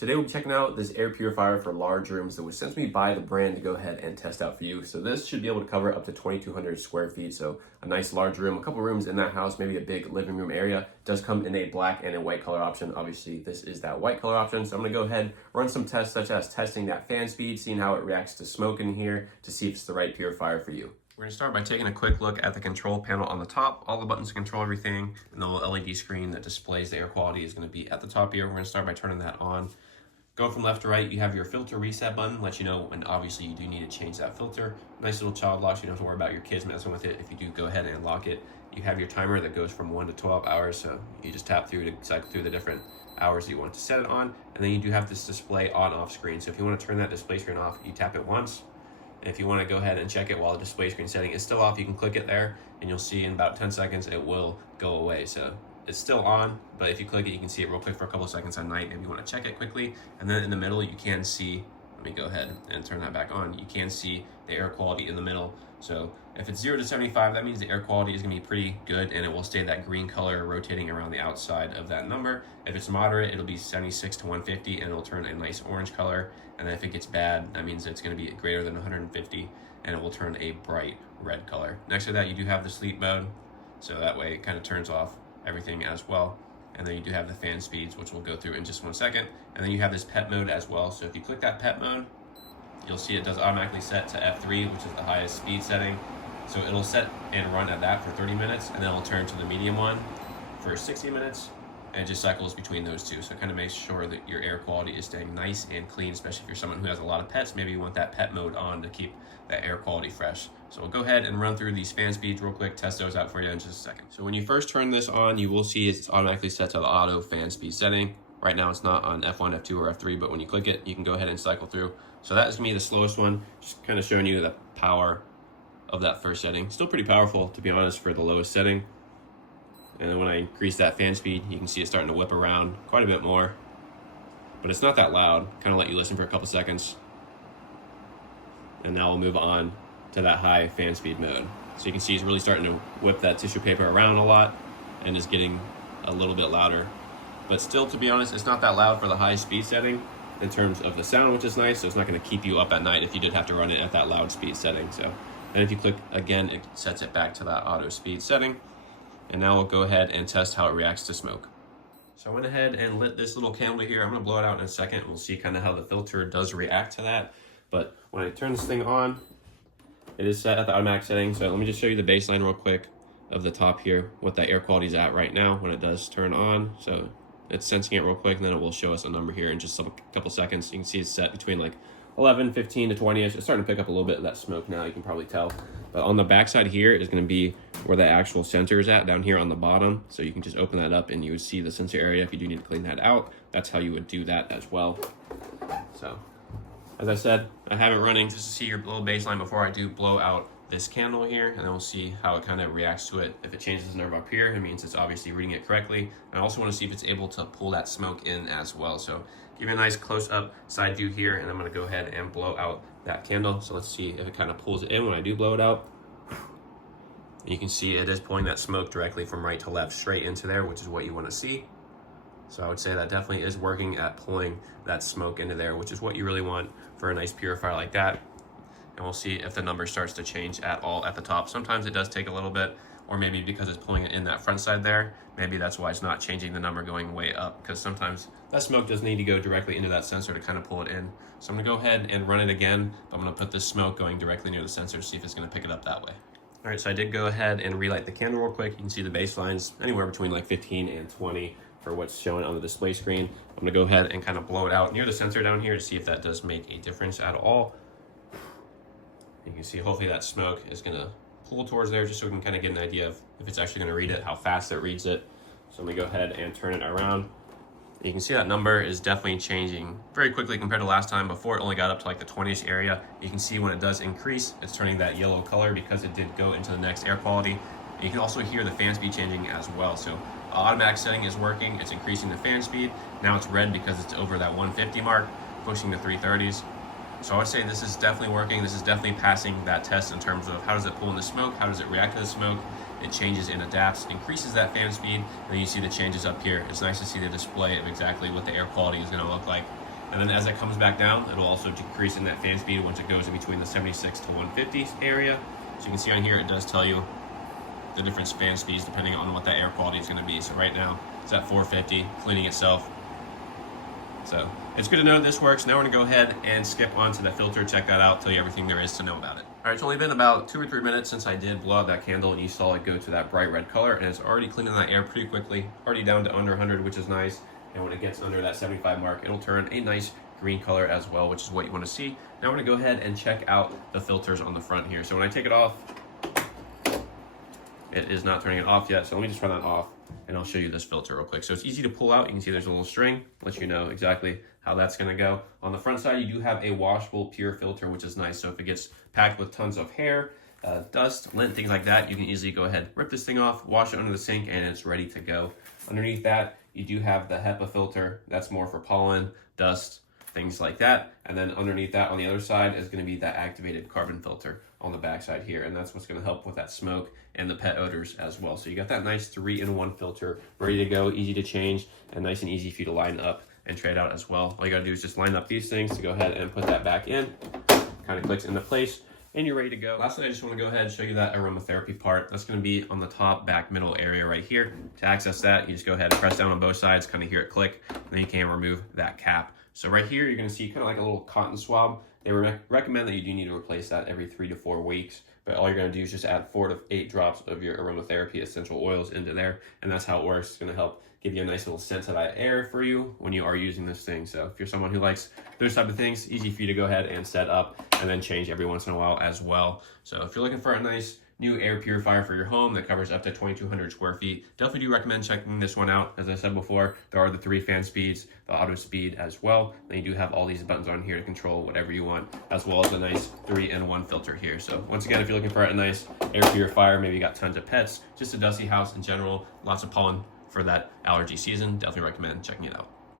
Today we'll be checking out this air purifier for large rooms that was sent to me by the brand to go ahead and test out for you. So this should be able to cover up to 2,200 square feet. So a nice large room, a couple rooms in that house, maybe a big living room area. It does come in a black and a white color option. Obviously this is that white color option. So I'm gonna go ahead, run some tests such as testing that fan speed, seeing how it reacts to smoke in here to see if it's the right purifier for you. We're gonna start by taking a quick look at the control panel on the top. All the buttons to control everything, and the little LED screen that displays the air quality is gonna be at the top here. We're gonna start by turning that on. Going from left to right, you have your filter reset button, let you know when obviously you do need to change that filter. Nice little child lock, so you don't have to worry about your kids messing with it. If you do go ahead and lock it, you have your timer that goes from 1 to 12 hours, so you just tap through to cycle through the different hours that you want to set it on. And then you do have this display on-off screen. So if you want to turn that display screen off, you tap it once. And if you want to go ahead and check it while the display screen setting is still off, you can click it there, and you'll see in about 10 seconds it will go away. So it's still on, but if you click it, you can see it real quick for a couple of seconds at night. Maybe you want to check it quickly. And then in the middle, you can see, let me go ahead and turn that back on. You can see the air quality in the middle. So if it's 0 to 75, that means the air quality is going to be pretty good, and it will stay that green color rotating around the outside of that number. If it's moderate, it'll be 76 to 150, and it'll turn a nice orange color. And then if it gets bad, that means it's going to be greater than 150, and it will turn a bright red color. Next to that, you do have the sleep mode, so that way it kind of turns off everything as well. And then you do have the fan speeds, which we'll go through in just 1 second. And then you have this pet mode as well. So if you click that pet mode, you'll see it does automatically set to F3, which is the highest speed setting. So it'll set and run at that for 30 minutes, and then it'll turn to the medium one for 60 minutes, and it just cycles between those two. So it kind of makes sure that your air quality is staying nice and clean, especially if you're someone who has a lot of pets. Maybe you want that pet mode on to keep that air quality fresh. So we'll go ahead and run through these fan speeds real quick, test those out for you in just a second. So when you first turn this on, you will see it's automatically set to the auto fan speed setting. Right now it's not on F1, F2, or F3, but when you click it, you can go ahead and cycle through. So that is gonna be the slowest one, just kind of showing you the power of that first setting. Still pretty powerful, to be honest, for the lowest setting. And then when I increase that fan speed, you can see it starting to whip around quite a bit more, but it's not that loud. Kind of let you listen for a couple seconds. And now we'll move on to that high fan speed mode. So you can see it's really starting to whip that tissue paper around a lot, and is getting a little bit louder. But still, to be honest, it's not that loud for the high speed setting in terms of the sound, which is nice. So it's not gonna keep you up at night if you did have to run it at that loud speed setting. So then if you click again, it sets it back to that auto speed setting. And now we'll go ahead and test how it reacts to smoke. So I went ahead and lit this little candle here. I'm gonna blow it out in a second. We'll see kind of how the filter does react to that. But when I turn this thing on, it is set at the automatic setting. So let me just show you the baseline real quick of the top here, what that air quality is at right now when it does turn on. So it's sensing it real quick, and then it will show us a number here in just a couple seconds. You can see it's set between like 11, 15 to 20-ish. It's starting to pick up a little bit of that smoke now, you can probably tell. But on the backside here is gonna be where the actual sensor is at, down here on the bottom. So you can just open that up and you would see the sensor area if you do need to clean that out. That's how you would do that as well. So, as I said, I have it running just to see your little baseline before I do blow out this candle here, and then we'll see how it kind of reacts to it. If it changes the number up here, it means it's obviously reading it correctly. I also want to see if it's able to pull that smoke in as well. So give you a nice close-up side view here, and I'm going to go ahead and blow out that candle. So let's see if it kind of pulls it in when I do blow it out. You can see it is pulling that smoke directly from right to left straight into there, which is what you want to see. So I would say that definitely is working at pulling that smoke into there, which is what you really want for a nice purifier like that. And we'll see if the number starts to change at all at the top. Sometimes it does take a little bit, or maybe because it's pulling it in that front side there, maybe that's why it's not changing the number going way up, because sometimes that smoke does need to go directly into that sensor to kind of pull it in. So I'm gonna go ahead and run it again. I'm gonna put this smoke going directly near the sensor to see if it's gonna pick it up that way. All right, so I did go ahead and relight the candle real quick. You can see the baselines anywhere between like 15 and 20 for what's showing on the display screen. I'm gonna go ahead and kind of blow it out near the sensor down here to see if that does make a difference at all. You can see hopefully that smoke is gonna pull towards there, just so we can kind of get an idea of if it's actually gonna read it, how fast it reads it. So I'm gonna go ahead and turn it around. You can see that number is definitely changing very quickly compared to last time. Before, it only got up to like the 20-ish area. You can see when it does increase, it's turning that yellow color because it did go into the next air quality. And you can also hear the fan speed changing as well. So automatic setting is working, it's increasing the fan speed. Now it's red because it's over that 150 mark, pushing the 330s. So I would say this is definitely working. This is definitely passing that test in terms of how does it pull in the smoke, how does it react to the smoke. It changes and adapts, increases that fan speed, and then you see the changes up here. It's nice to see the display of exactly what the air quality is going to look like. And then as it comes back down, it'll also decrease in that fan speed once it goes in between the 76 to 150 area. So you can see on here, it does tell you the different fan speeds depending on what that air quality is going to be. So right now it's at 450, cleaning itself. So it's good to know this works. Now we're gonna go ahead and skip onto the filter, check that out, tell you everything there is to know about it. All right, it's only been about 2 or 3 minutes since I did blow out that candle and you saw it go to that bright red color, and it's already cleaning that air pretty quickly, already down to under 100, which is nice. And when it gets under that 75 mark, it'll turn a nice green color as well, which is what you wanna see. Now we're gonna go ahead and check out the filters on the front here. So when I take it off, it is not turning it off yet. So let me just turn that off and I'll show you this filter real quick. So it's easy to pull out. You can see there's a little string, lets you know exactly how that's gonna go. On the front side, you do have a washable pure filter, which is nice. So if it gets packed with tons of hair, dust, lint, things like that, you can easily go ahead, rip this thing off, wash it under the sink, and it's ready to go. Underneath that, you do have the HEPA filter. That's more for pollen, dust, things like that. And then underneath that on the other side is gonna be that activated carbon filter on the back side here. And that's what's gonna help with that smoke and the pet odors as well. So you got that nice 3-in-1 filter ready to go, easy to change, and nice and easy for you to line up and trade out as well. All you gotta do is just line up these things to go ahead and put that back in. Kind of clicks into place and you're ready to go. Lastly, I just wanna go ahead and show you that aromatherapy part. That's gonna be on the top, back, middle area right here. To access that, you just go ahead and press down on both sides, kind of hear it click, and then you can remove that cap. So right here, you're gonna see kind of like a little cotton swab. They recommend that you do need to replace that every 3 to 4 weeks, but all you're gonna do is just add 4 to 8 drops of your aromatherapy essential oils into there, and that's how it works. It's gonna help give you a nice little scent of that air for you when you are using this thing. So if you're someone who likes those type of things, easy for you to go ahead and set up and then change every once in a while as well. So if you're looking for a nice new air purifier for your home that covers up to 2,200 square feet, definitely do recommend checking this one out. As I said before, there are the 3 fan speeds, the auto speed as well. Then you do have all these buttons on here to control whatever you want, as well as a nice 3-in-1 filter here. So once again, if you're looking for a nice air purifier, maybe you got tons of pets, just a dusty house in general, lots of pollen for that allergy season, definitely recommend checking it out.